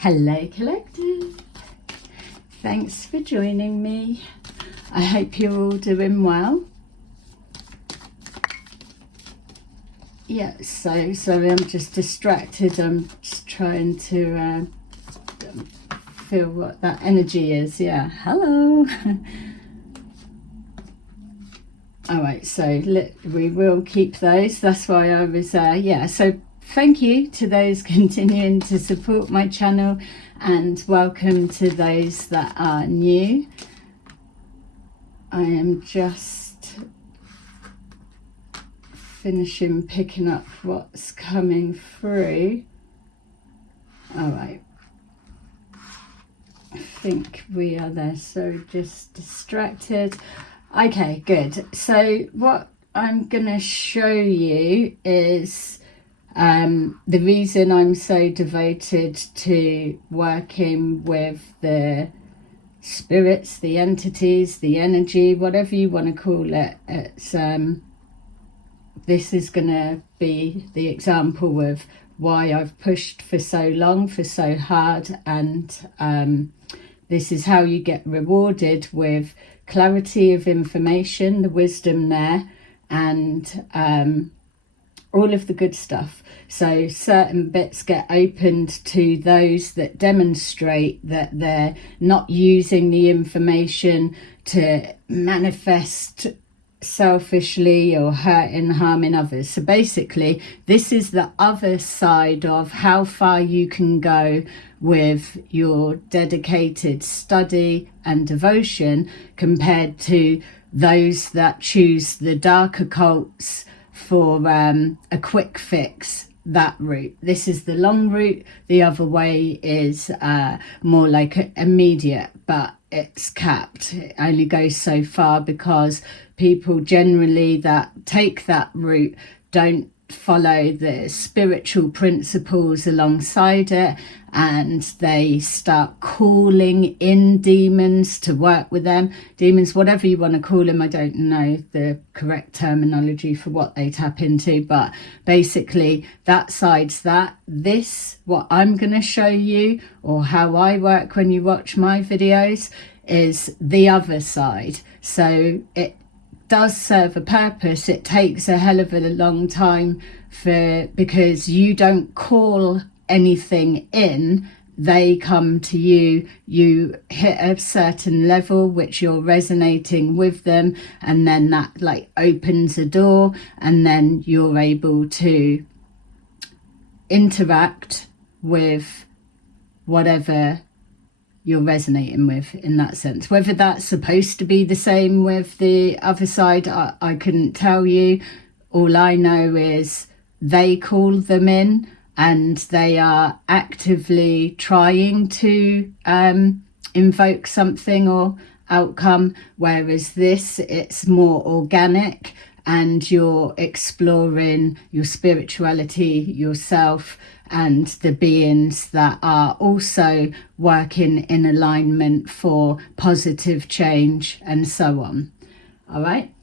Hello Collective, thanks for joining me. I hope you're all doing well. Yeah, so sorry, I'm just distracted. I'm just trying to feel what that energy is. Yeah, hello. All right, so we will keep those. That's why I was yeah, so thank you to those continuing to support my channel, and welcome to those that are new. I am just finishing picking up what's coming through. All right, I think we are there, so just distracted. Okay, good. So what I'm gonna show you is the reason I'm so devoted to working with the spirits, the entities, the energy, whatever you want to call it. It's this is going to be the example of why I've pushed for so long, for so hard, and this is how you get rewarded with clarity of information, the wisdom there, and all of the good stuff. So certain bits get opened to those that demonstrate that they're not using the information to manifest selfishly or hurting, harming others. So basically, this is the other side of how far you can go with your dedicated study and devotion compared to those that choose the dark occults for a quick fix, that route. This is the long route. The other way is more like immediate, but it's capped. It only goes so far because people generally that take that route don't follow the spiritual principles alongside it, and they start calling in demons to work with them. Demons, whatever you want to call them, I don't know the correct terminology for what they tap into, but basically that side's that. This, what I'm going to show you, or how I work when you watch my videos, is the other side. So it does serve a purpose. It takes a hell of a long time because you don't call anything in, they come to you. You hit a certain level which you're resonating with them, and then that like opens a door, and then you're able to interact with whatever you're resonating with in that sense. Whether that's supposed to be the same with the other side, I couldn't tell you. All I know is they call them in, and they are actively trying to invoke something or outcome, whereas this, it's more organic, and you're exploring your spirituality, yourself, and the beings that are also working in alignment for positive change and so on. All right,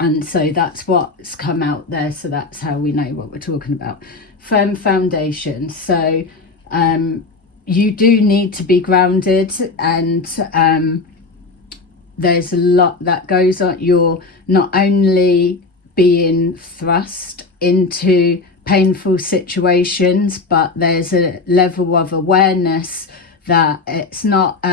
and so that's what's come out there, so that's how we know what we're talking about. Firm foundation. So you do need to be grounded, and there's a lot that goes on. You're not only being thrust into painful situations, but there's a level of awareness that it's not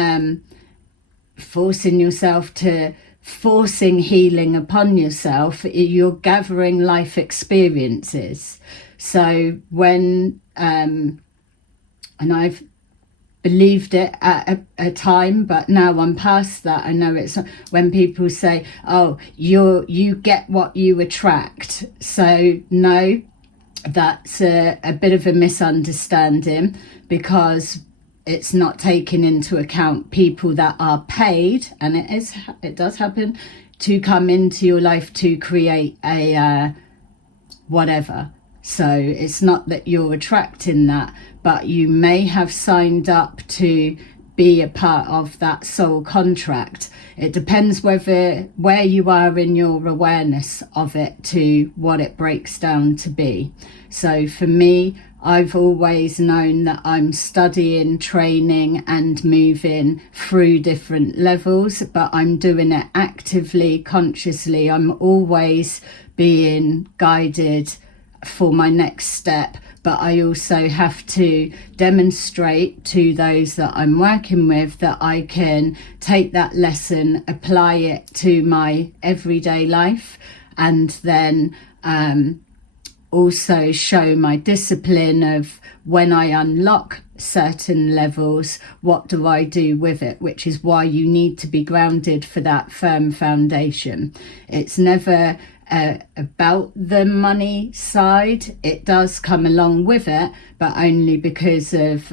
forcing healing upon yourself. You're gathering life experiences. So when and I've believed it at a time, but now I'm past that. I know it's when people say, oh, you get what you attract. So no, that's a bit of a misunderstanding, because it's not taking into account people that are paid, and it does happen, to come into your life to create a whatever. So it's not that you're attracting that, but you may have signed up to be a part of that soul contract. It depends where you are in your awareness of it to what it breaks down to be. So for me, I've always known that I'm studying, training and moving through different levels, but I'm doing it actively, consciously. I'm always being guided for my next step, but I also have to demonstrate to those that I'm working with that I can take that lesson, apply it to my everyday life, and then also show my discipline of when I unlock certain levels, what do I do with it, which is why you need to be grounded for that firm foundation. It's never about the money side. It does come along with it, but only because of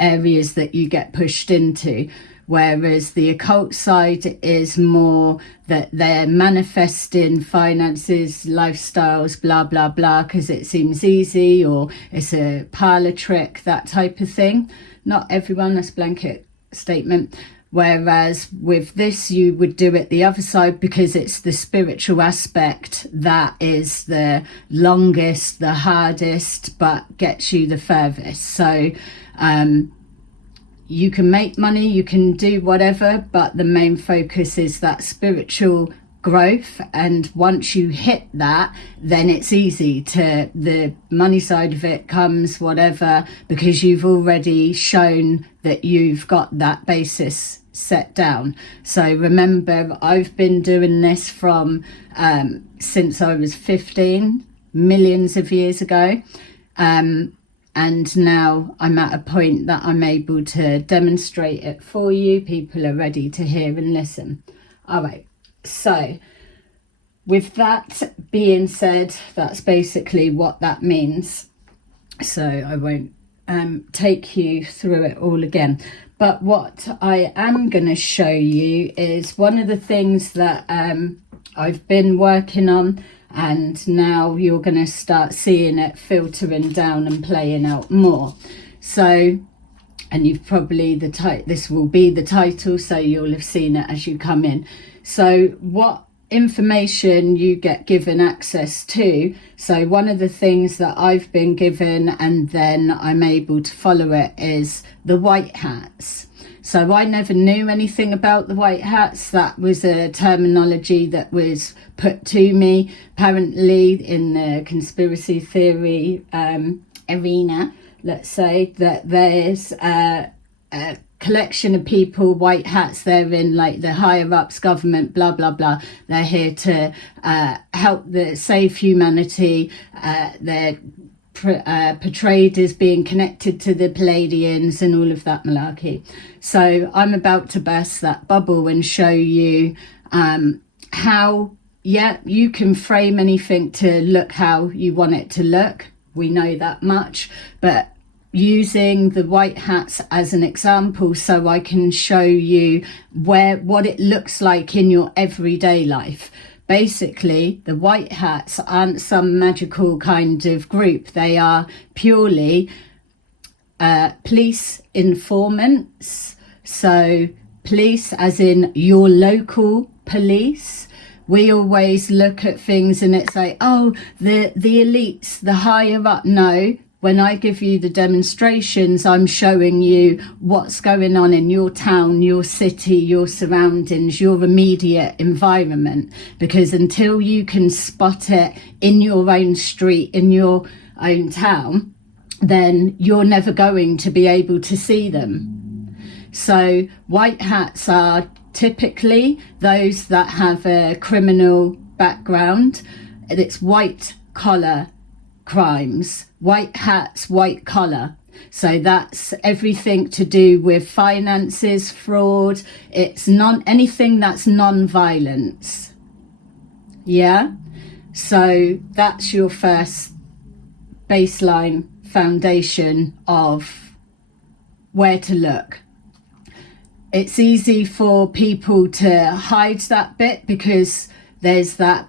areas that you get pushed into. Whereas the occult side is more that they're manifesting finances, lifestyles, blah, blah, blah, because it seems easy, or it's a parlor trick, that type of thing. Not everyone, that's a blanket statement. Whereas with this, you would do it the other side, because it's the spiritual aspect that is the longest, the hardest, but gets you the furthest. So, you can make money, you can do whatever, but the main focus is that spiritual growth. And once you hit that, then it's easy to, the money side of it comes whatever, because you've already shown that you've got that basis set down. So remember, I've been doing this from since I was 15, millions of years ago. And now I'm at a point that I'm able to demonstrate it for you. People are ready to hear and listen. All right. So with that being said, that's basically what that means. So I won't take you through it all again. But what I am going to show you is one of the things that I've been working on, and now you're going to start seeing it filtering down and playing out more. So, and you've probably, this will be the title, so you'll have seen it as you come in. So what information you get given access to, so one of the things that I've been given and then I'm able to follow it is the white hats. So I never knew anything about the white hats. That was a terminology that was put to me, apparently in the conspiracy theory arena, let's say, that there's a collection of people, white hats, they're in like the higher ups, government, blah, blah, blah. They're here to help save humanity. They're portrayed as being connected to the Palladians and all of that malarkey. So I'm about to burst that bubble and show you how, yeah, you can frame anything to look how you want it to look. We know that much, but using the white hats as an example, so I can show you what it looks like in your everyday life. Basically, the white hats aren't some magical kind of group. They are purely police informants. So police as in your local police. We always look at things and it's like, oh, the elites, the higher up. No, when I give you the demonstrations, I'm showing you what's going on in your town, your city, your surroundings, your immediate environment. Because until you can spot it in your own street, in your own town, then you're never going to be able to see them. So white hats are typically those that have a criminal background. It's white collar crimes, white hats, white collar. So that's everything to do with finances, fraud. It's anything that's non-violence. Yeah. So that's your first baseline foundation of where to look. It's easy for people to hide that bit because there's that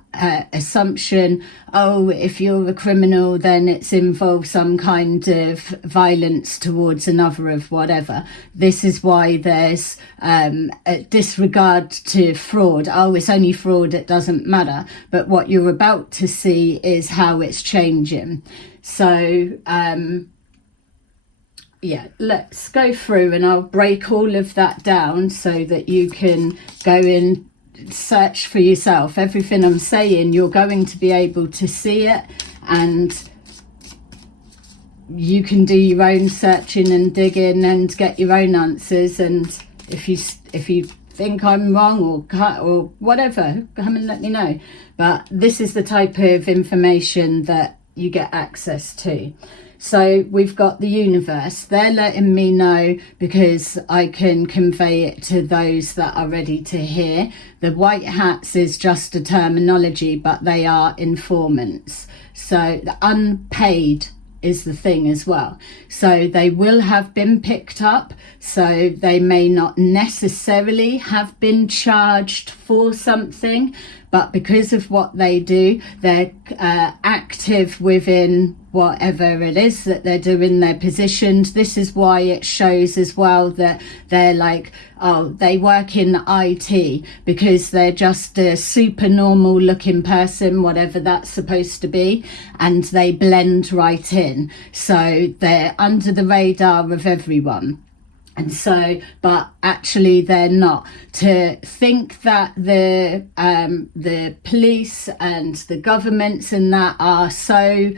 assumption, oh, if you're a criminal, then it's involved some kind of violence towards another of whatever. This is why there's a disregard to fraud. Oh, it's only fraud, it doesn't matter. But what you're about to see is how it's changing. So yeah, let's go through and I'll break all of that down so that you can go in, search for yourself. Everything I'm saying, you're going to be able to see it, and you can do your own searching and digging and get your own answers. And if you think I'm wrong or whatever, come and let me know. But this is the type of information that you get access to. So we've got the universe. They're letting me know because I can convey it to those that are ready to hear. The white hats is just a terminology, but they are informants. So the unpaid is the thing as well. So they will have been picked up. So they may not necessarily have been charged for something, but because of what they do, they're active within whatever it is that they're doing, they're positioned. This is why it shows as well that they're like, oh, they work in IT, because they're just a super normal looking person, whatever that's supposed to be, and they blend right in. So they're under the radar of everyone. And so, but actually they're not. To think that the police and the governments and that are so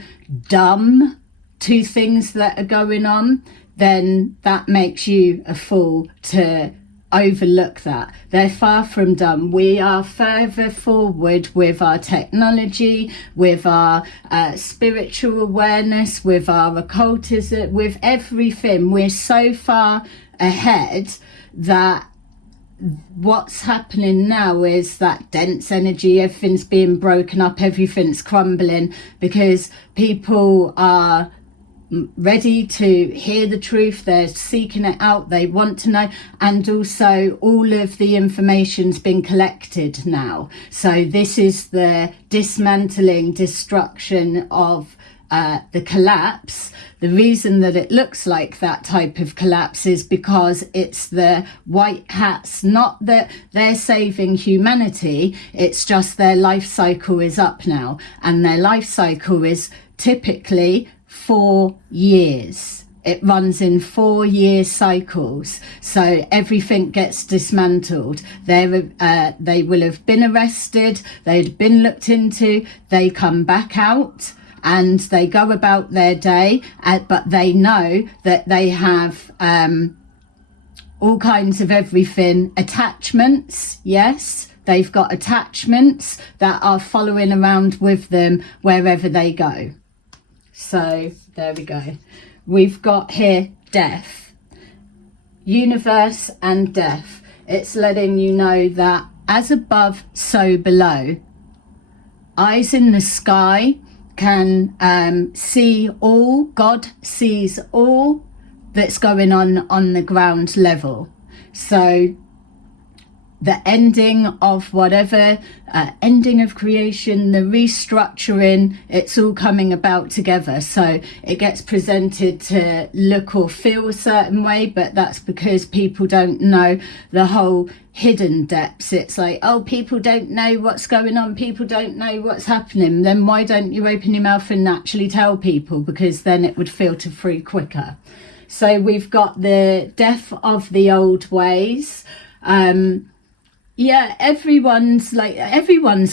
dumb to things that are going on, then that makes you a fool to overlook that. They're far from dumb. We are further forward with our technology, with our spiritual awareness, with our occultism, with everything. We're so far ahead that what's happening now is that dense energy, everything's being broken up, everything's crumbling, because people are ready to hear the truth, they're seeking it out, they want to know, and also all of the information's been collected now. So this is the dismantling, destruction of the collapse. The reason that it looks like that type of collapse is because it's the white hats, not that they're saving humanity, it's just their life cycle is up now, and their life cycle is typically 4 years. It runs in 4-year cycles, so everything gets dismantled. They will have been arrested, they'd been looked into, they come back out and they go about their day, but they know that they have all kinds of everything. Attachments, yes, they've got attachments that are following around with them wherever they go. So there we go. We've got here death, universe and death. It's letting you know that as above, so below. Eyes in the sky can see all. God sees all that's going on the ground level. So the ending of whatever, ending of creation, the restructuring, it's all coming about together. So it gets presented to look or feel a certain way, but that's because people don't know the whole hidden depths. It's like, oh, people don't know what's going on, people don't know what's happening. Then why don't you open your mouth and actually tell people? Because then it would filter through quicker. So we've got the death of the old ways. Yeah, everyone's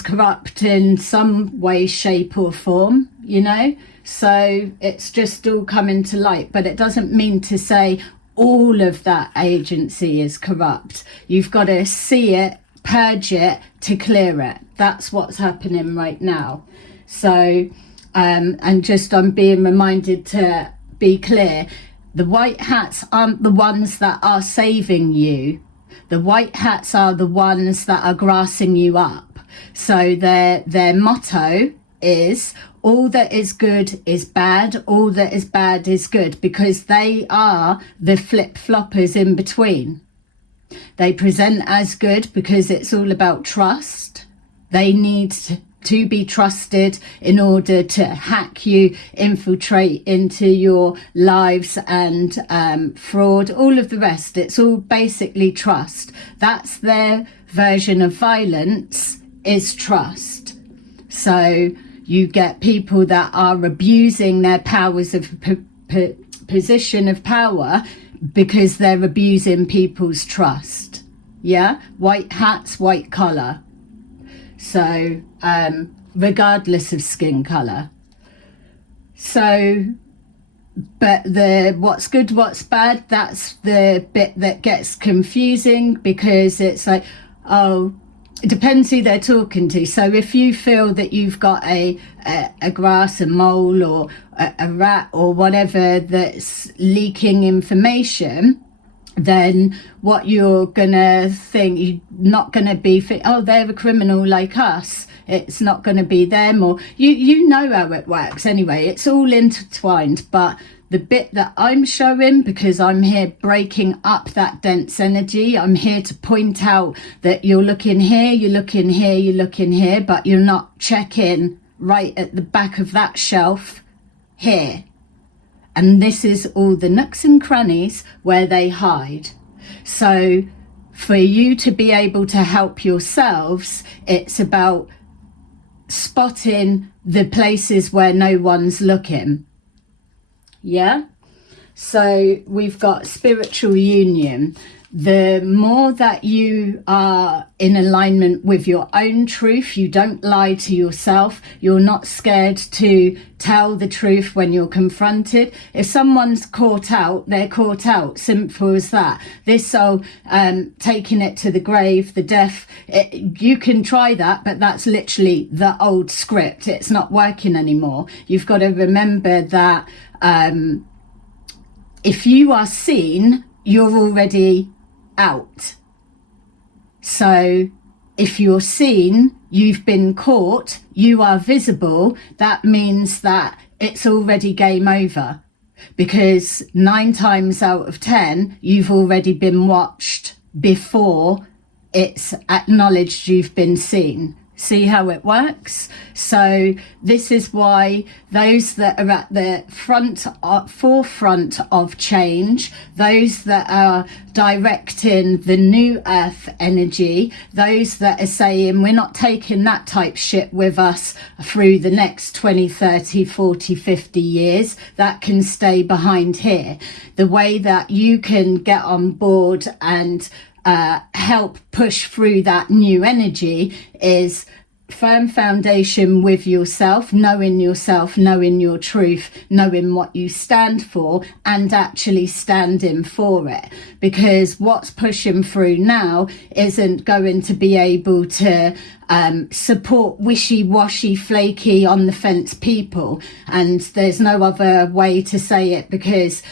corrupt in some way, shape or form, you know, so it's just all coming to light. But it doesn't mean to say all of that agency is corrupt. You've got to see it, purge it to clear it. That's what's happening right now. So and just I'm being reminded to be clear, the white hats aren't the ones that are saving you. The white hats are the ones that are grassing you up. So their motto is, all that is good is bad, all that is bad is good, because they are the flip-floppers in between. They present as good because it's all about trust, They need to be trusted in order to hack you, infiltrate into your lives, and fraud, all of the rest. It's all basically trust. That's their version of violence, is trust. So you get people that are abusing their powers of position of power because they're abusing people's trust. Yeah, white hats, white collar. So regardless of skin color. So, but the what's good, what's bad, that's the bit that gets confusing, because it's like, oh, it depends who they're talking to. So if you feel that you've got a grass, a mole, or a rat, or whatever that's leaking information, then what you're gonna think, you're not gonna be, oh, they're a criminal like us. It's not gonna be them, or you know how it works anyway. It's all intertwined. But the bit that I'm showing, because I'm here breaking up that dense energy, I'm here to point out that you're looking here, you're looking here, you're looking here, but you're not checking right at the back of that shelf here. And this is all the nooks and crannies where they hide. So for you to be able to help yourselves, it's about spotting the places where no one's looking. Yeah? So we've got spiritual union. The more that you are in alignment with your own truth, you don't lie to yourself, you're not scared to tell the truth when you're confronted. If someone's caught out, they're caught out. Simple as that. This whole taking it to the grave, the death, you can try that, but that's literally the old script. It's not working anymore. You've got to remember that if you are seen, you're already out. So if you're seen, you've been caught, you are visible, that means that it's already game over, because 9 times out of 10 you've already been watched before it's acknowledged you've been seen. See how it works? So this is why those that are at the forefront of change, those that are directing the new earth energy, those that are saying we're not taking that type shit with us through the next 20, 30, 40, 50 years, that can stay behind here. The way that you can get on board and help push through that new energy is firm foundation with yourself, knowing your truth, knowing what you stand for, and actually standing for it. Because what's pushing through now isn't going to be able to support wishy-washy, flaky, on the fence people. And there's no other way to say it, because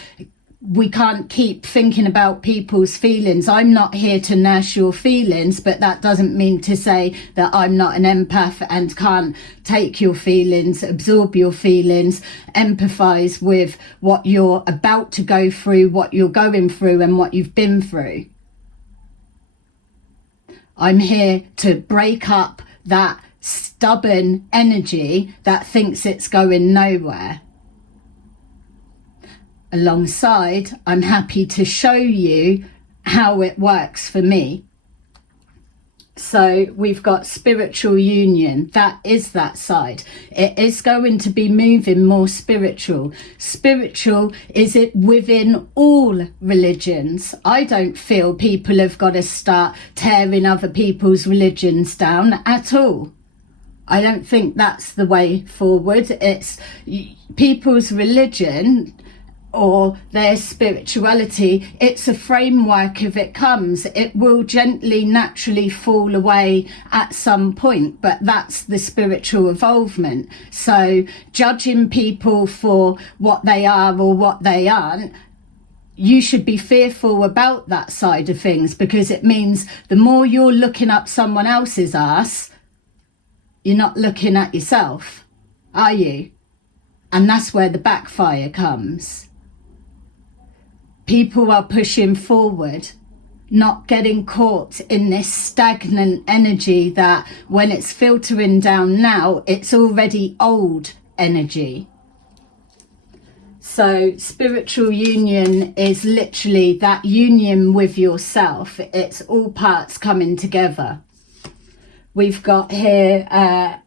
we can't keep thinking about people's feelings. I'm not here to nurse your feelings, but that doesn't mean to say that I'm not an empath and can't take your feelings, absorb your feelings, empathize with what you're about to go through, what you're going through, and what you've been through. I'm here to break up that stubborn energy that thinks it's going nowhere. Alongside, I'm happy to show you how it works for me. So we've got spiritual union. That is that side. It is going to be moving more spiritual. Spiritual is it within all religions. I don't feel people have got to start tearing other people's religions down at all. I don't think that's the way forward. It's people's religion or their spirituality, it's a framework. If it comes, it will gently, naturally fall away at some point, but that's the spiritual evolvement. So judging people for what they are or what they aren't, you should be fearful about that side of things, because it means the more you're looking up someone else's ass, you're not looking at yourself, are you? And that's where the backfire comes. People are pushing forward not getting caught in this stagnant energy that when it's filtering down now, it's already old energy. So spiritual union is literally that union with yourself. It's all parts coming together. We've got here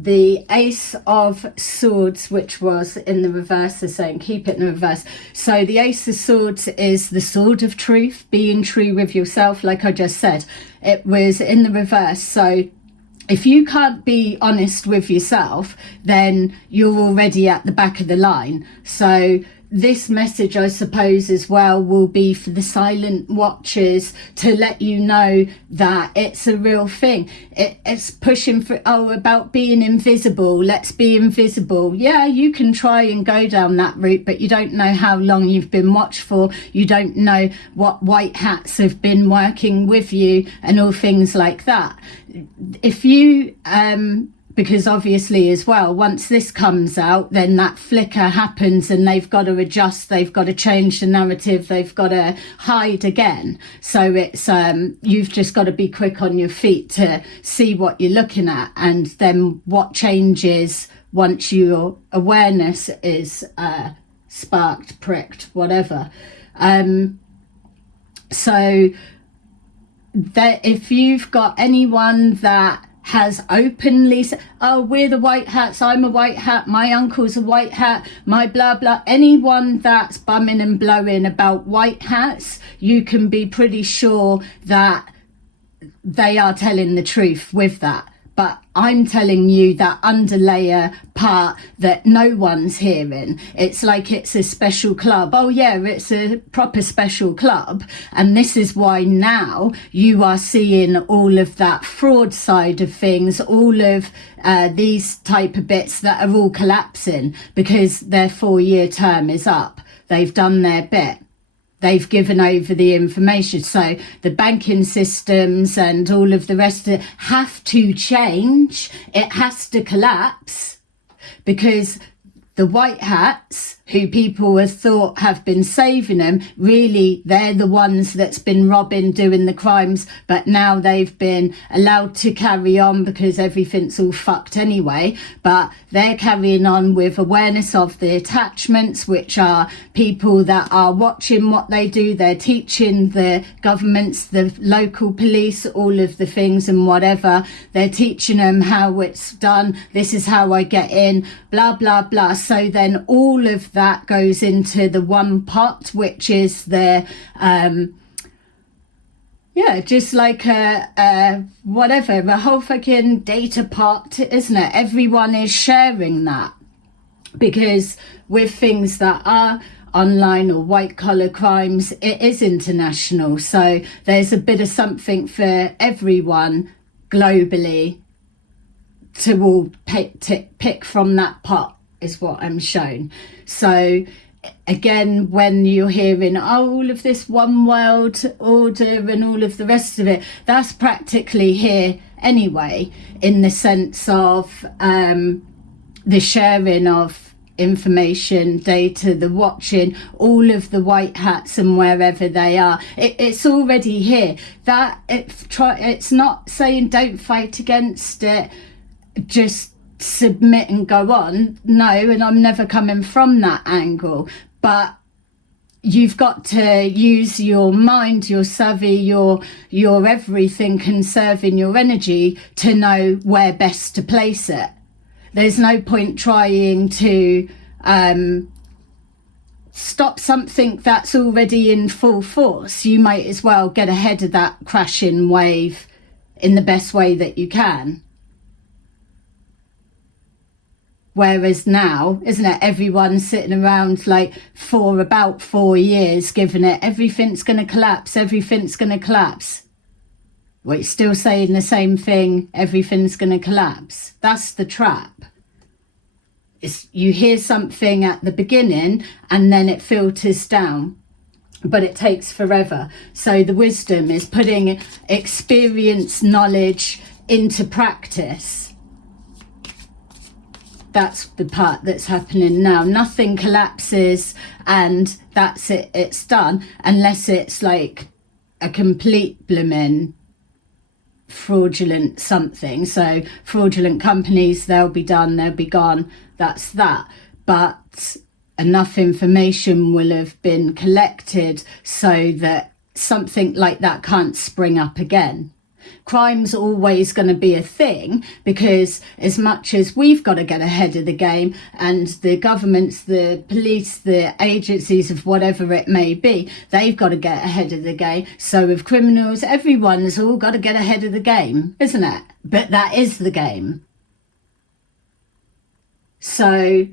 the Ace of Swords, which was in the reverse, they're saying keep it in the reverse. So the Ace of Swords is the sword of truth, being true with yourself, like I just said. It was in the reverse. So if you can't be honest with yourself, then you're already at the back of the line. So this message, I suppose, as well, will be for the silent watchers to let you know that it's a real thing. It's pushing for, about being invisible. Let's be invisible. Yeah, you can try and go down that route, but you don't know how long you've been watched for. You don't know what white hats have been working with you and all things like that. If you, because obviously as well, once this comes out, then that flicker happens and they've got to adjust, they've got to change the narrative, they've got to hide again. So it's you've just got to be quick on your feet to see what you're looking at, and then what changes once your awareness is sparked, pricked, whatever. So that if you've got anyone that has openly said, oh, we're the white hats, I'm a white hat, my uncle's a white hat, my blah blah, anyone that's bumming and blowing about white hats, you can be pretty sure that they are telling the truth with that. But I'm telling you that underlayer part that no one's hearing. It's like it's a special club. Oh yeah, it's a proper special club. And this is why now you are seeing all of that fraud side of things, all of these type of bits that are all collapsing because their 4-year term is up. They've done their bit. They've given over the information. So the banking systems and all of the rest of it have to change. It has to collapse because the white hats, who people have thought have been saving them, really they're the ones that's been robbing, doing the crimes, but now they've been allowed to carry on because everything's all fucked anyway. But they're carrying on with awareness of the attachments, which are people that are watching what they do. They're teaching the governments, the local police, all of the things and whatever. They're teaching them how it's done. This is how I get in, blah blah blah. So then all of that goes into the one pot, which is the just like a whatever, a whole fucking data pot, isn't it? Everyone is sharing that because with things that are online or white collar crimes, it is international. So there's a bit of something for everyone globally to all pick from that pot, is what I'm shown. So again, when you're hearing all of this one world order and all of the rest of it, that's practically here anyway, in the sense of the sharing of information, data, the watching, all of the white hats and wherever they are, it's already here. That it's not saying don't fight against it, just submit and go on. No, and I'm never coming from that angle, but you've got to use your mind, your savvy, your everything, conserving your energy to know where best to place it. There's no point trying to stop something that's already in full force. You might as well get ahead of that crashing wave in the best way that you can. Whereas now, isn't it, everyone's sitting around like for about 4 years giving it, everything's going to collapse, everything's going to collapse. Well, it's still saying the same thing, everything's going to collapse. That's the trap. You hear something at the beginning and then it filters down, but it takes forever. So the wisdom is putting experience, knowledge into practice. that's the part that's happening now. Nothing collapses and that's it, it's done, unless it's like a complete blooming fraudulent something. So fraudulent companies, they'll be done, they'll be gone, that's that. But enough information will have been collected so that something like that can't spring up again. Crime's always going to be a thing, because as much as we've got to get ahead of the game, and the governments, the police, the agencies of whatever it may be, they've got to get ahead of the game. So with criminals, everyone's all got to get ahead of the game, isn't it? But that is the game. So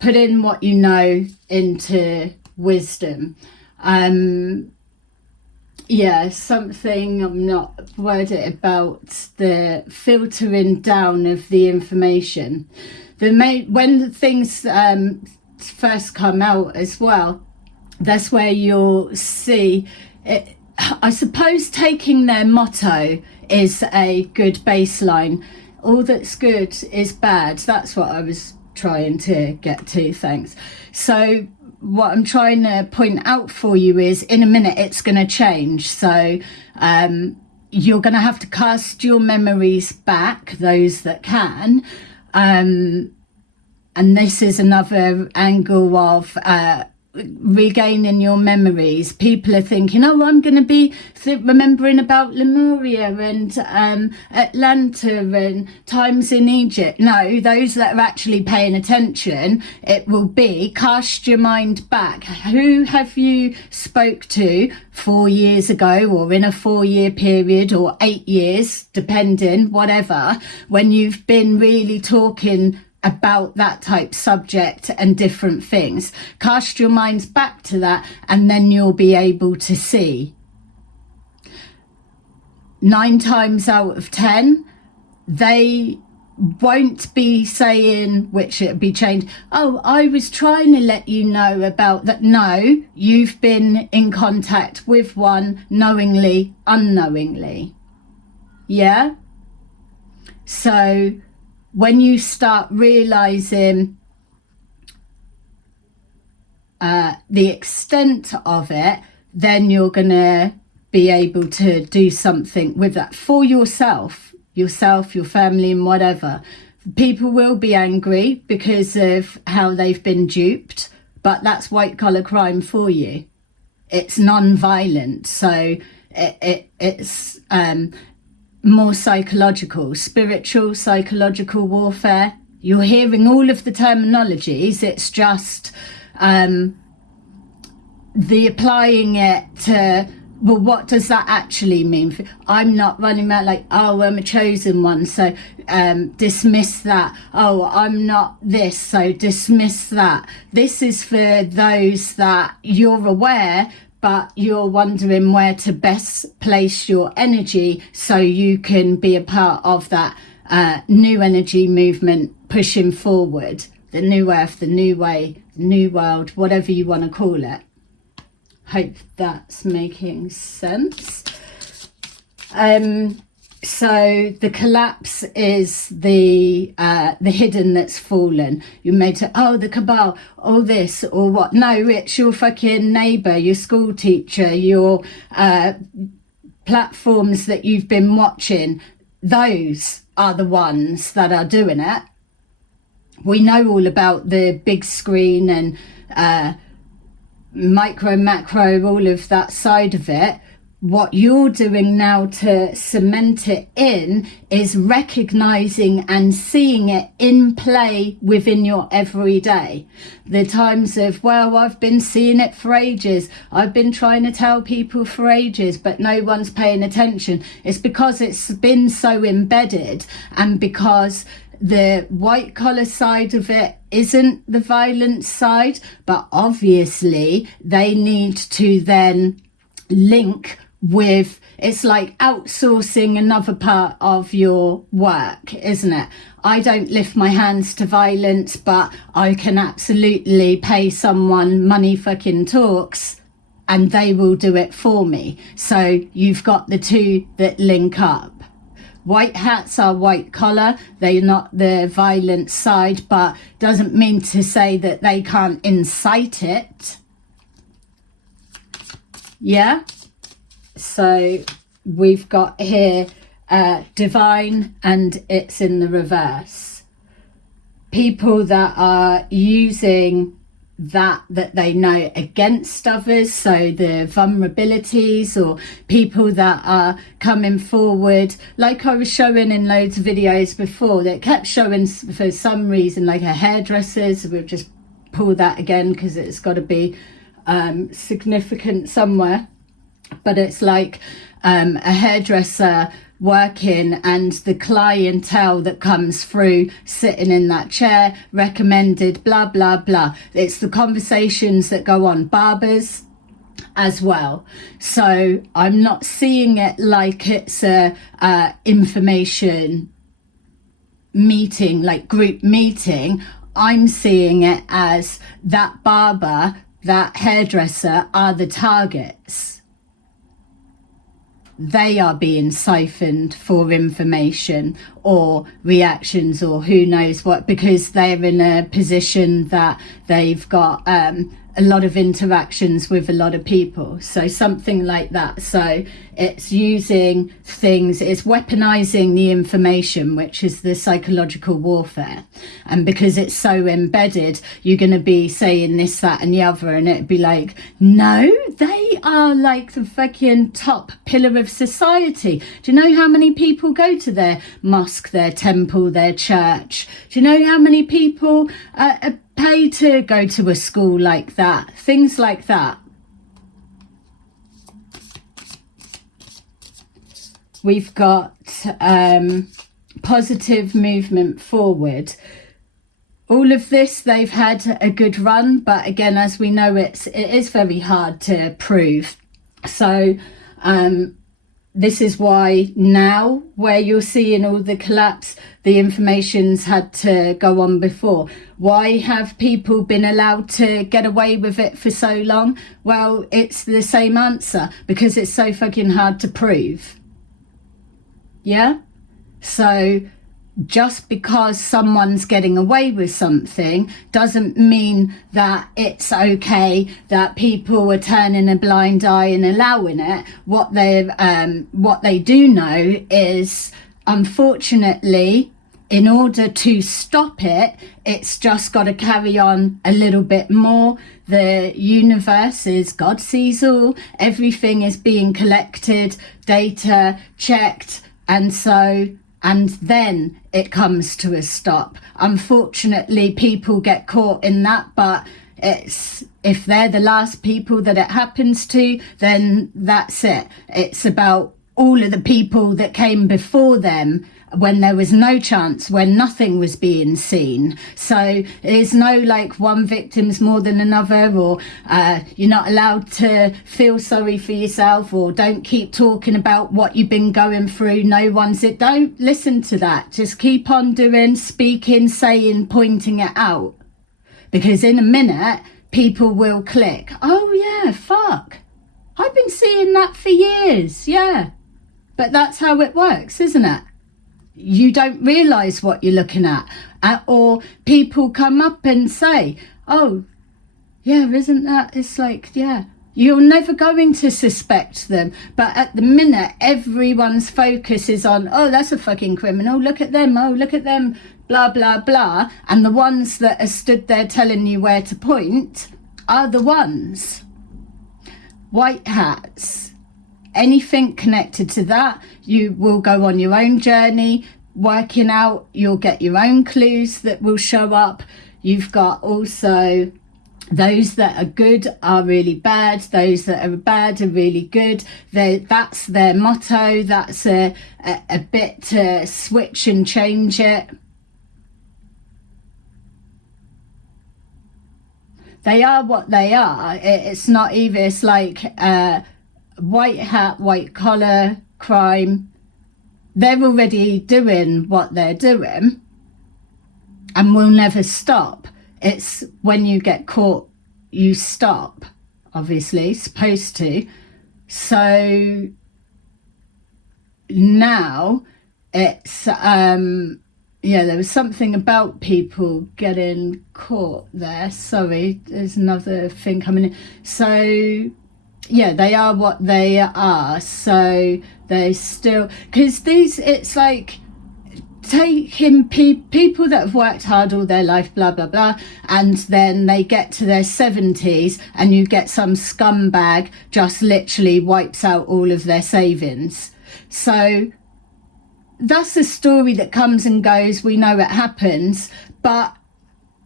put in what you know into wisdom. Yeah, something I'm not worried about the filtering down of the information. When the things first come out as well, that's where you'll see it. I suppose taking their motto is a good baseline. All that's good is bad. That's what I was trying to get to, thanks. So what I'm trying to point out for you is, in a minute it's going to change. So you're going to have to cast your memories back, those that can, and this is another angle of regaining your memories. People are thinking, oh, I'm going to be remembering about Lemuria and Atlanta and times in Egypt. No, those that are actually paying attention, it will be cast your mind back. Who have you spoke to 4 years ago, or in a 4-year period, or 8 years, depending, whatever, when you've been really talking about that type subject and different things. Cast your minds back to that, and then you'll be able to see. 9 times out of 10, they won't be saying, which it'll be changed, oh, I was trying to let you know about that. No, you've been in contact with one knowingly, unknowingly. Yeah? So when you start realizing the extent of it, then you're going to be able to do something with that for yourself, your family and whatever. People will be angry because of how they've been duped, but that's white collar crime for you. It's non-violent, so it's more psychological, spiritual, psychological warfare. You're hearing all of the terminologies. It's just the applying it to, well, what does that actually mean? I'm not running around like, oh, I'm a chosen one, so dismiss that. Oh, I'm not this, so dismiss that. This is for those that you're aware, but you're wondering where to best place your energy so you can be a part of that new energy movement pushing forward, the new earth, the new way, the new world, whatever you want to call it. Hope that's making sense. So the collapse is the hidden that's fallen. You made it, oh, the cabal, all this or what? No, it's your fucking neighbour, your school teacher, your platforms that you've been watching. Those are the ones that are doing it. We know all about the big screen and micro, macro, all of that side of it. What you're doing now to cement it in is recognizing and seeing it in play within your everyday. The times of, well, I've been seeing it for ages. I've been trying to tell people for ages, but no one's paying attention. It's because it's been so embedded, and because the white collar side of it isn't the violent side, but obviously they need to then link with, it's like outsourcing another part of your work, isn't it? I don't lift my hands to violence, but I can absolutely pay someone money fucking talks and they will do it for me. So you've got the two that link up. White hats are white collar. They're not the violent side, but doesn't mean to say that they can't incite it. Yeah. So we've got here divine, and it's in the reverse. People that are using that they know against others, so the vulnerabilities, or people that are coming forward, like I was showing in loads of videos before, that kept showing for some reason, like a hairdresser's. We'll just pull that again because it's got to be significant somewhere, but it's like a hairdresser working, and the clientele that comes through sitting in that chair, recommended, blah blah blah. It's the conversations that go on. Barbers as well. So I'm not seeing it like it's a information meeting, like group meeting. I'm seeing it as that barber, that hairdresser are the targets. They are being siphoned for information or reactions or who knows what, because they're in a position that they've got a lot of interactions with a lot of people. So something like that. So it's using things, it's weaponizing the information, which is the psychological warfare. And because it's so embedded, you're going to be saying this, that and the other, and it'd be like, no, they are like the fucking top pillar of society. Do you know how many people go to their mosque, their temple, their church? Do you know how many people pay to go to a school like that? Things like that. We've got positive movement forward. All of this, they've had a good run, but again, as we know, it is very hard to prove. So this is why now, where you're seeing all the collapse, the information's had to go on before. Why have people been allowed to get away with it for so long? Well, it's the same answer, because it's so fucking hard to prove. Yeah? So just because someone's getting away with something doesn't mean that it's okay, that people are turning a blind eye and allowing it. What they do know is, unfortunately, in order to stop it, it's just got to carry on a little bit more. The universe is, God sees all, everything is being collected, data checked, and then it comes to a stop. Unfortunately, people get caught in that, but if they're the last people that it happens to, then that's it. It's about all of the people that came before them, when there was no chance, when nothing was being seen. So there's no like one victim's more than another, or you're not allowed to feel sorry for yourself, or don't keep talking about what you've been going through. No one's it. Don't listen to that. Just keep on doing, speaking, saying, pointing it out, because in a minute people will click. Oh yeah, fuck, I've been seeing that for years. Yeah, but that's how it works, isn't it? You don't realise what you're looking at. Or people come up and say, oh, yeah, isn't that? It's like, yeah, you're never going to suspect them. But at the minute, everyone's focus is on, oh, that's a fucking criminal. Look at them. Oh, look at them. Blah, blah, blah. And the ones that are stood there telling you where to point are the ones. White hats. Anything connected to that, you will go on your own journey, working out, you'll get your own clues that will show up. You've got also those that are good are really bad, those that are bad are really good. That's their motto. That's a bit to switch and change it. They are what they are. It's not even, it's like white hat, white collar crime. They're already doing what they're doing and will never stop. It's when you get caught, you stop, obviously, supposed to. So now it's yeah, there was something about people getting caught there. Sorry, there's another thing coming in. So yeah, they are what they are. So they still, because these, it's like taking people that have worked hard all their life, blah blah blah, and then they get to their 70s and you get some scumbag just literally wipes out all of their savings. So that's a story that comes and goes. We know it happens, but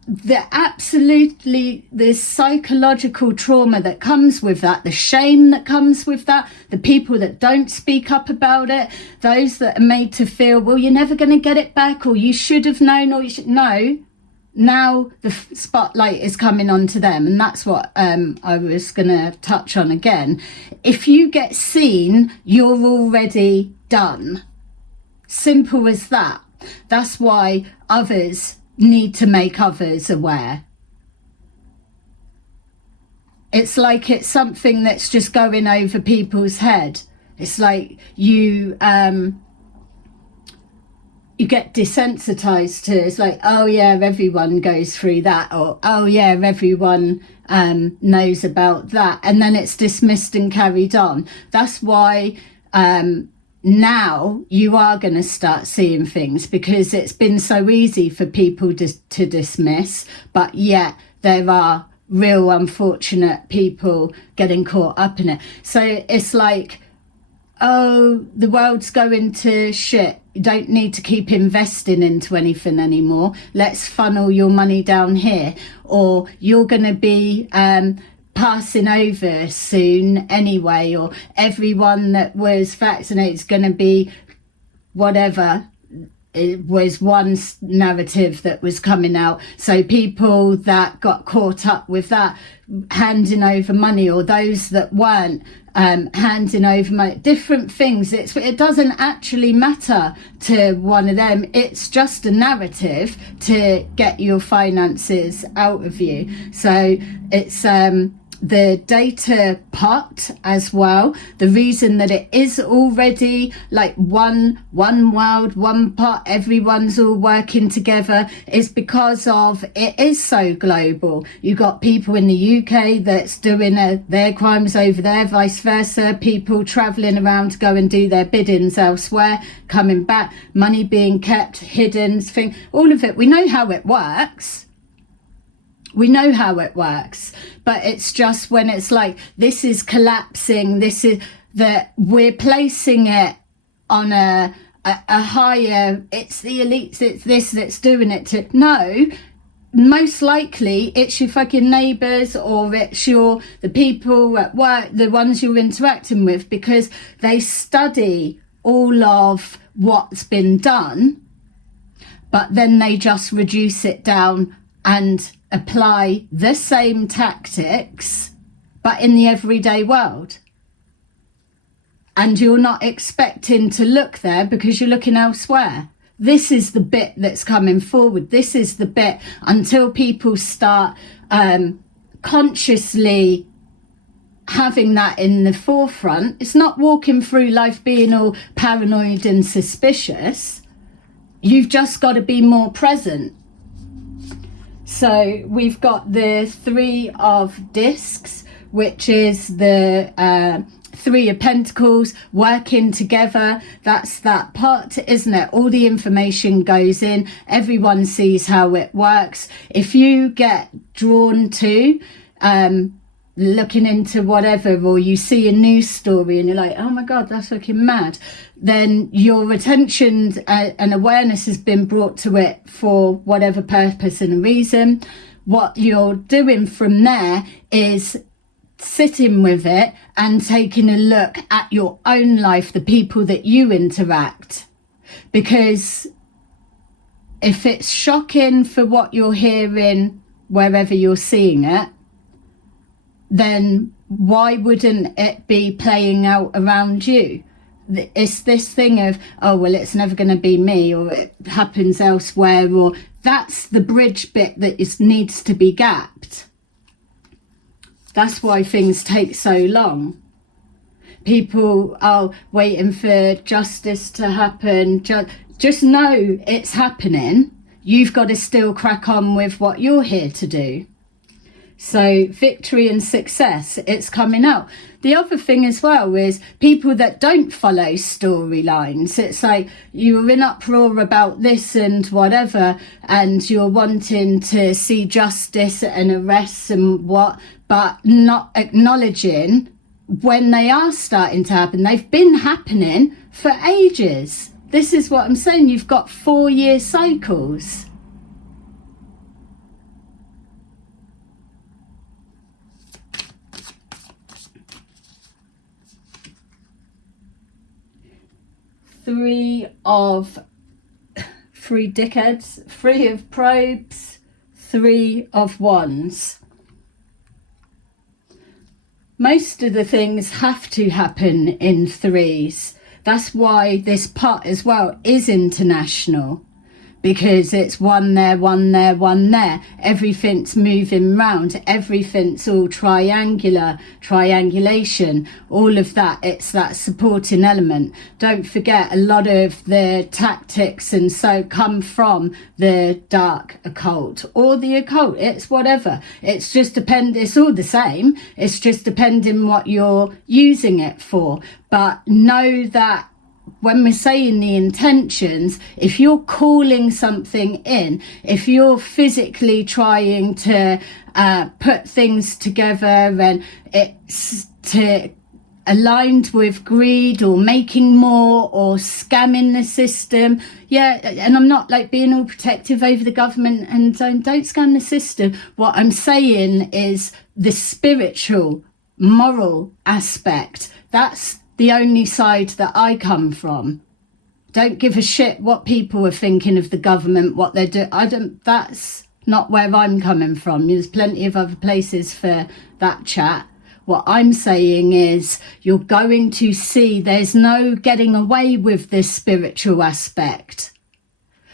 the psychological trauma that comes with that, the shame that comes with that, the people that don't speak up about it, those that are made to feel, well, you're never going to get it back, or you should have known, or you should know. Now the spotlight is coming onto them, and that's what I was going to touch on again. If you get seen, you're already done. Simple as that. That's why others need to make others aware. It's like it's something that's just going over people's head. It's like you get desensitized to, it's like, oh yeah, everyone goes through that, or oh yeah, everyone knows about that, and then it's dismissed and carried on. That's why now you are going to start seeing things, because it's been so easy for people to dismiss, but yet there are real unfortunate people getting caught up in it. So it's like, oh, the world's going to shit, you don't need to keep investing into anything anymore, let's funnel your money down here, or you're going to be passing over soon anyway, or everyone that was vaccinated is going to be whatever. It was one narrative that was coming out. So people that got caught up with that, handing over money, or those that weren't handing over money, different things. It doesn't actually matter to one of them. It's just a narrative to get your finances out of you. So it's the data pot as well. The reason that it is already like one world, one pot, everyone's all working together, is because of it is so global. You got people in the UK that's doing their crimes over there, vice versa, people traveling around to go and do their biddings elsewhere, coming back, money being kept hidden, thing, all of it. We know how it works. We know how it works, but it's just when it's like, this is collapsing, this is that we're placing it on a higher, it's the elites, it's this that's doing it to, no, most likely it's your fucking neighbours, or it's the people at work, the ones you're interacting with, because they study all of what's been done, but then they just reduce it down and apply the same tactics, but in the everyday world. And you're not expecting to look there because you're looking elsewhere. This is the bit that's coming forward. This is the bit, until people start consciously having that in the forefront. It's not walking through life being all paranoid and suspicious. You've just got to be more present. So we've got the Three of Discs, which is the Three of Pentacles working together. That's that part, isn't it? All the information goes in, everyone sees how it works. If you get drawn to looking into whatever, or you see a news story and you're like, oh my god, that's looking mad, then your attention and awareness has been brought to it for whatever purpose and reason. What you're doing from there is sitting with it and taking a look at your own life, the people that you interact. Because if it's shocking for what you're hearing wherever you're seeing it, then why wouldn't it be playing out around you? It's this thing of, oh, well, it's never going to be me, or it happens elsewhere, or that's the bridge bit that needs to be gapped. That's why things take so long. people are waiting for justice to happen. Just know it's happening. You've got to still crack on with what you're here to do. So victory and success, it's coming out. The other thing as well is people that don't follow storylines. It's like you're in uproar about this and whatever, and you're wanting to see justice and arrests and what, but not acknowledging when they are starting to happen. They've been happening for ages. This is what I'm saying. You've got 4-year cycles. Three of dickheads, 3 of probes, 3 of wands. Most of the things have to happen in 3s. That's why this pot as well is international, because it's 1 there, 1 there, 1 there. Everything's moving round. Everything's all triangulation, all of that. It's that supporting element. Don't forget, a lot of the tactics and so come from the dark occult or the occult. It's whatever. It's just it's all the same. It's just depending what you're using it for. But know that when we're saying the intentions, if you're calling something in, if you're physically trying to put things together and it's aligned with greed or making more or scamming the system, yeah, and I'm not like being all protective over the government and don't scam the system. What I'm saying is the spiritual, moral aspect. That's the only side that I come from. Don't give a shit what people are thinking of the government, what they're doing. That's not where I'm coming from. There's plenty of other places for that chat. What I'm saying is you're going to see there's no getting away with this spiritual aspect.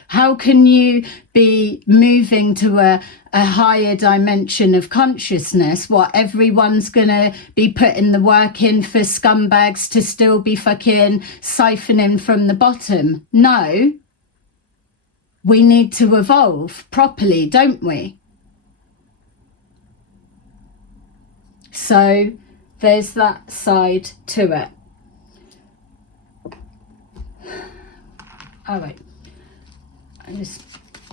How can you be moving to a higher dimension of consciousness? What, everyone's going to be putting the work in for scumbags to still be fucking siphoning from the bottom? No. We need to evolve properly, don't we? So there's that side to it. All right. I just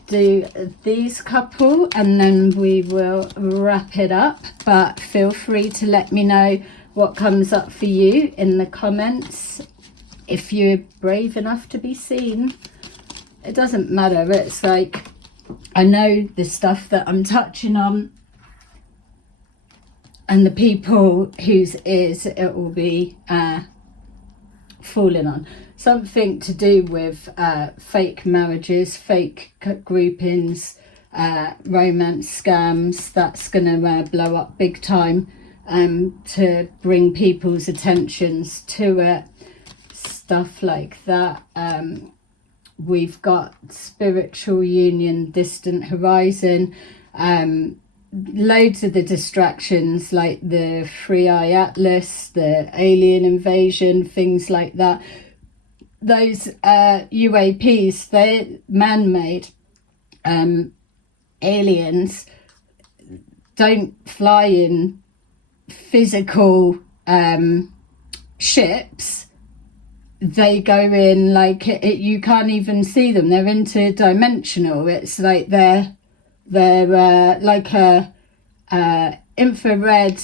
do these couple and then we will wrap it up, but feel free to let me know what comes up for you in the comments if you're brave enough to be seen. It doesn't matter. It's like, I know the stuff that I'm touching on and the people whose ears it will be falling on. Something to do with fake marriages, fake groupings, romance scams. That's going to blow up big time to bring people's attentions to it. Stuff like that. We've got spiritual union, distant horizon. Loads of the distractions like the Free Eye Atlas, the alien invasion, things like that. Those UAPs, they're man-made. Aliens don't fly in physical ships. They go in like you can't even see them. They're interdimensional. It's like they're like a infrared,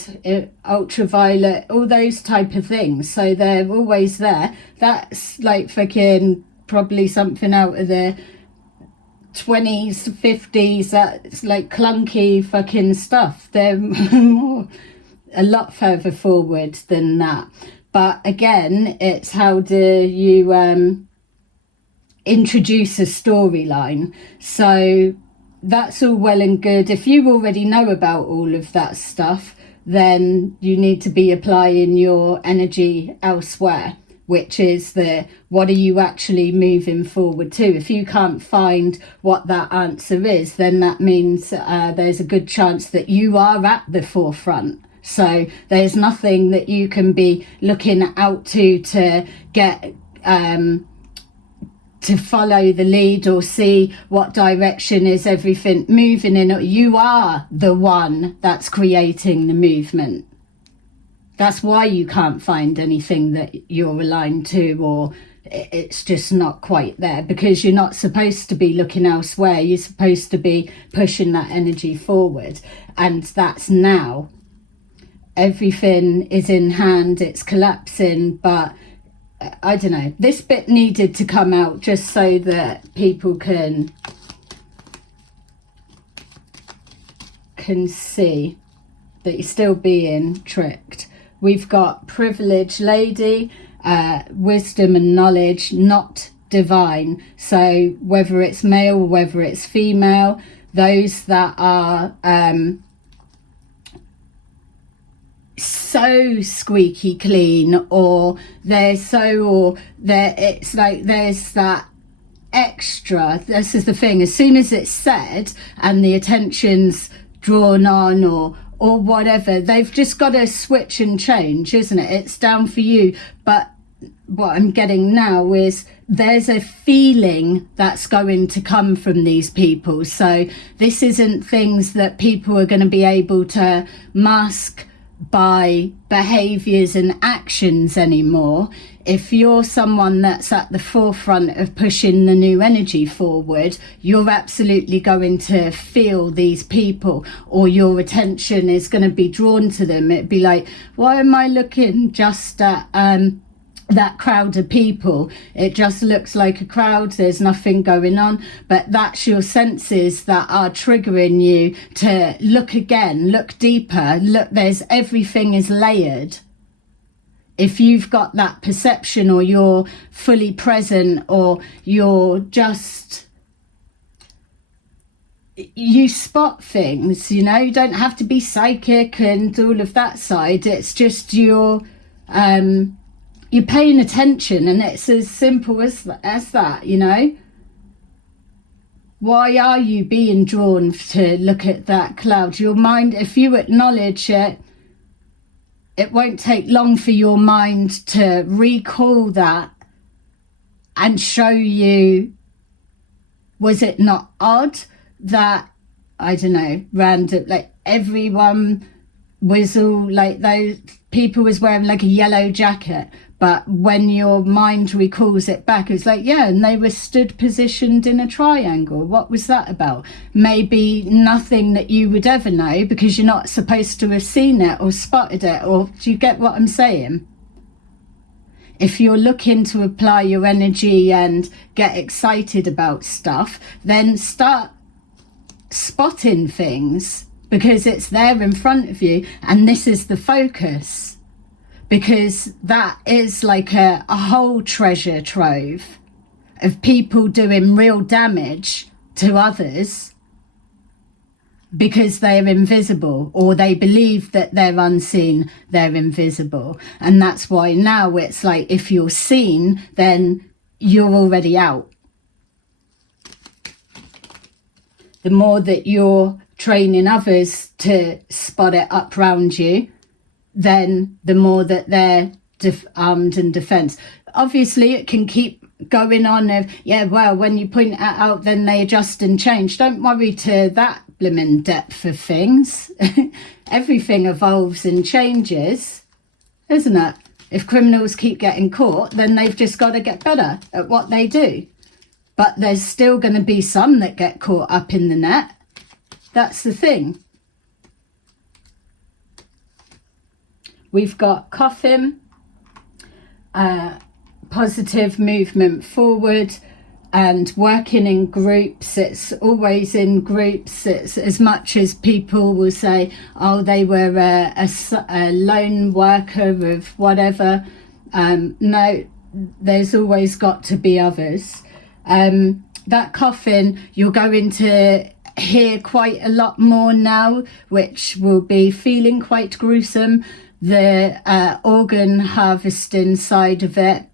ultraviolet, all those type of things. So they're always there. That's like fucking probably something out of the 20s, 50s. That's like clunky fucking stuff. They're a lot further forward than that. But again, it's how do you introduce a storyline. So that's all well and good. If you already know about all of that stuff, then you need to be applying your energy elsewhere, which is what are you actually moving forward to? If you can't find what that answer is, then that means there's a good chance that you are at the forefront. So there's nothing that you can be looking out to get to follow the lead or see what direction is everything moving in. You are the one that's creating the movement. That's why you can't find anything that you're aligned to, or it's just not quite there, because you're not supposed to be looking elsewhere. You're supposed to be pushing that energy forward, and that's now. Everything is in hand, it's collapsing, but I don't know, this bit needed to come out just so that people can see that you're still being tricked. We've got privileged lady, wisdom and knowledge, not divine. So whether it's male or whether it's female, those that are so squeaky clean, or it's like there's that extra. This is the thing, as soon as it's said and the attention's drawn on or whatever, they've just got to switch and change, isn't it? It's down for you. But what I'm getting now is there's a feeling that's going to come from these people. So this isn't things that people are going to be able to mask by behaviors and actions anymore. If you're someone that's at the forefront of pushing the new energy forward, you're absolutely going to feel these people, or your attention is going to be drawn to them. It'd be like, why am I looking just at that crowd of people? It just looks like a crowd, there's nothing going on. But that's your senses that are triggering you to look again, look deeper, look, there's everything is layered. If you've got that perception, or you're fully present, or you're just, you spot things, you know, you don't have to be psychic and all of that side. It's just you're paying attention, and it's as simple as that, you know. Why are you being drawn to look at that cloud? Your mind, if you acknowledge it, it won't take long for your mind to recall that and show you, was it not odd that, I don't know, random, like everyone was all like, those people was wearing like a yellow jacket, but when your mind recalls it back, it's like, yeah, and they were stood positioned in a triangle. What was that about? Maybe nothing that you would ever know, because you're not supposed to have seen it or spotted it. Or do you get what I'm saying? If you're looking to apply your energy and get excited about stuff, then start spotting things, because it's there in front of you, and this is the focus. Because that is like a whole treasure trove of people doing real damage to others because they're invisible, or they believe that they're unseen, they're invisible. And that's why now it's like, if you're seen, then you're already out. The more that you're training others to spot it up round you, then the more that they're armed and defense. Obviously it can keep going on of, yeah, well, when you point it out, then they adjust and change. Don't worry to that blimmin' depth of things. Everything evolves and changes, isn't it? If criminals keep getting caught, then they've just got to get better at what they do. But there's still going to be some that get caught up in the net. That's the thing. We've got coffin, positive movement forward, and working in groups. It's always in groups. It's as much as people will say, oh, they were a lone worker of whatever. No, there's always got to be others. That coffin, you're going to hear quite a lot more now, which will be feeling quite gruesome. The organ harvesting side of it,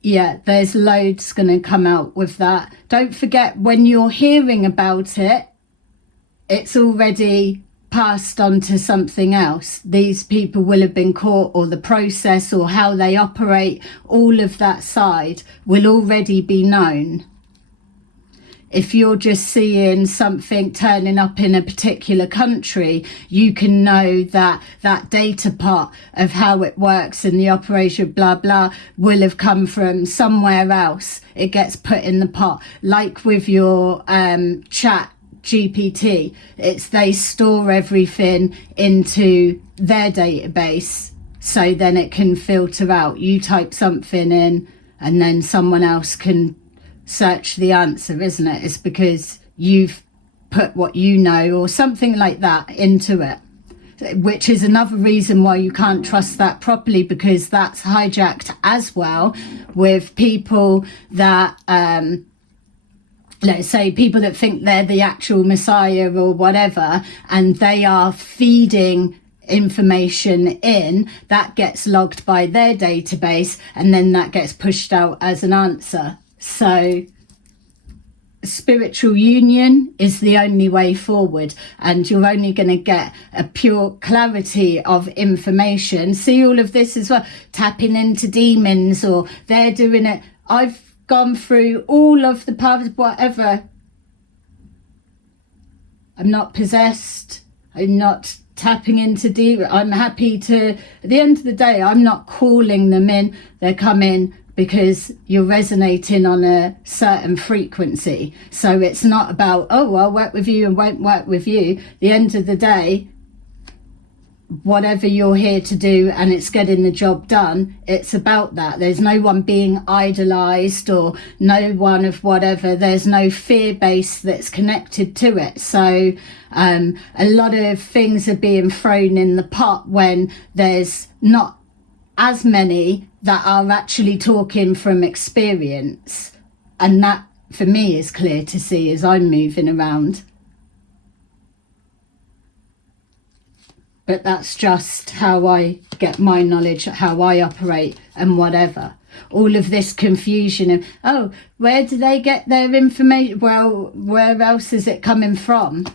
yeah, there's loads going to come out with that. Don't forget, when you're hearing about it, it's already passed on to something else. These people will have been caught, or the process or how they operate, all of that side will already be known. If you're just seeing something turning up in a particular country, you can know that that data part of how it works and the operation blah blah will have come from somewhere else. It gets put in the pot. Like with your chat GPT, it's they store everything into their database, so then it can filter out. You type something in and then someone else can search the answer, isn't it? It's because you've put what you know or something like that into it, which is another reason why you can't trust that properly, because that's hijacked as well with people that let's say people that think they're the actual Messiah or whatever, and they are feeding information in that gets logged by their database, and then that gets pushed out as an answer. So spiritual union is the only way forward, and you're only going to get a pure clarity of information. See all of this as well, tapping into demons, or they're doing it. I've gone through all of the paths, whatever. I'm not possessed. I'm not tapping into demons. I'm happy to, at the end of the day, I'm not calling them in. They're coming because you're resonating on a certain frequency. So it's not about, oh, I'll work with you and won't work with you. At the end of the day, whatever you're here to do and it's getting the job done, it's about that. There's no one being idolized or no one of whatever. There's no fear base that's connected to it. So a lot of things are being thrown in the pot when there's not as many that are actually talking from experience. And that for me is clear to see as I'm moving around. But that's just how I get my knowledge, how I operate and whatever. All of this confusion of, oh, where do they get their information? Well, where else is it coming from?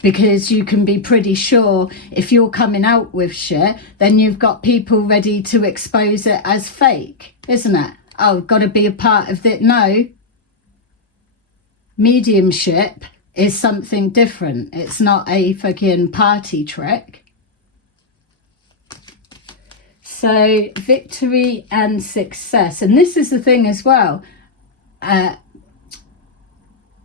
Because you can be pretty sure if you're coming out with shit, then you've got people ready to expose it as fake, isn't it? Oh, got to be a part of it. No. Mediumship is something different. It's not a fucking party trick. So victory and success. And this is the thing as well.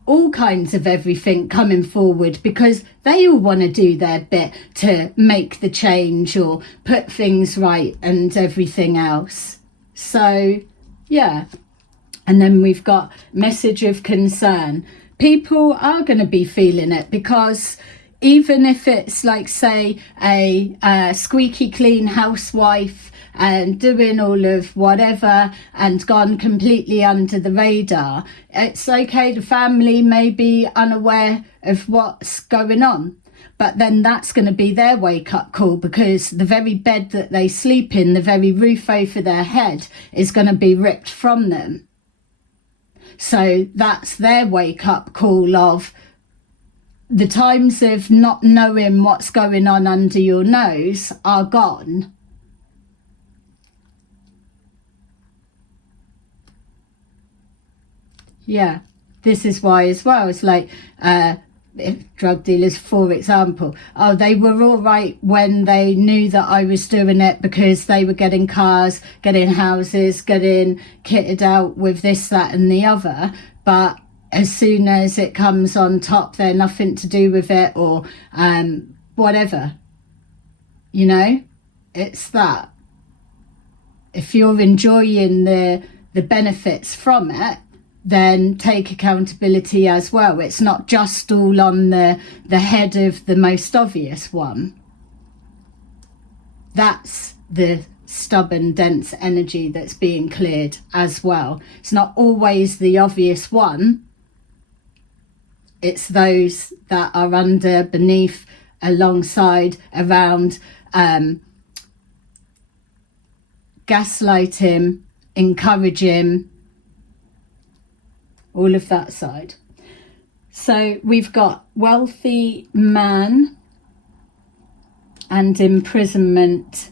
All kinds of everything coming forward, because they all want to do their bit to make the change or put things right and everything else. So yeah. And then we've got message of concern. People are going to be feeling it, because even if it's like, say, a squeaky clean housewife and doing all of whatever and gone completely under the radar, it's okay. The family may be unaware of what's going on, but then that's going to be their wake-up call, because the very bed that they sleep in, the very roof over their head, is going to be ripped from them. So that's their wake-up call of the times of not knowing what's going on under your nose are gone. Yeah, this is why as well. It's like drug dealers, for example. Oh, they were all right when they knew that I was doing it, because they were getting cars, getting houses, getting kitted out with this, that and the other. But as soon as it comes on top, they're nothing to do with it, or whatever. You know, it's that. If you're enjoying the benefits from it, then take accountability as well. It's not just all on the head of the most obvious one. That's the stubborn, dense energy that's being cleared as well. It's not always the obvious one. It's those that are under, beneath, alongside, around, gaslighting, encouraging, all of that side. So we've got wealthy man and imprisonment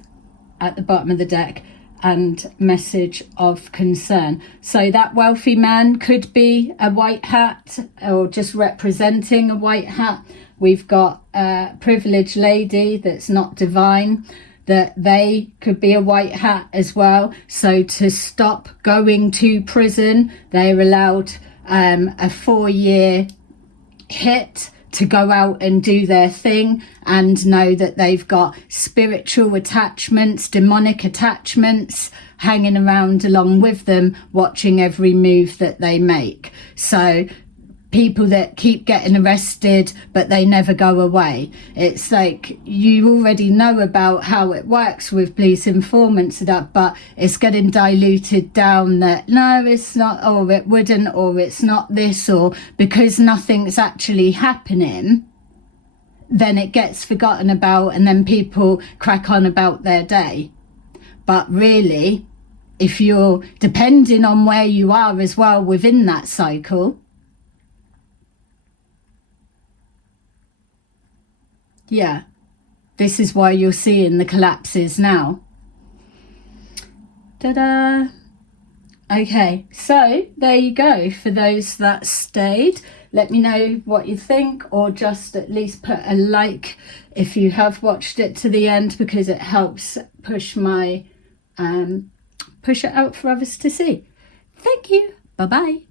at the bottom of the deck, and message of concern. So that wealthy man could be a white hat or just representing a white hat. We've got a privileged lady that's not divine, that they could be a white hat as well. So to stop going to prison, they're allowed a 4-year hit to go out and do their thing, and know that they've got spiritual attachments, demonic attachments hanging around along with them, watching every move that they make. So people that keep getting arrested but they never go away, it's like you already know about how it works with police informants and that, but it's getting diluted down that no, it's not, or it wouldn't, or it's not this, or because nothing's actually happening, then it gets forgotten about, and then people crack on about their day. But really, if you're depending on where you are as well within that cycle, yeah, this is why you're seeing the collapses now. Ta-da! Okay, so there you go. For those that stayed, let me know what you think, or just at least put a like if you have watched it to the end, because it helps push my push it out for others to see. Thank you. Bye-bye.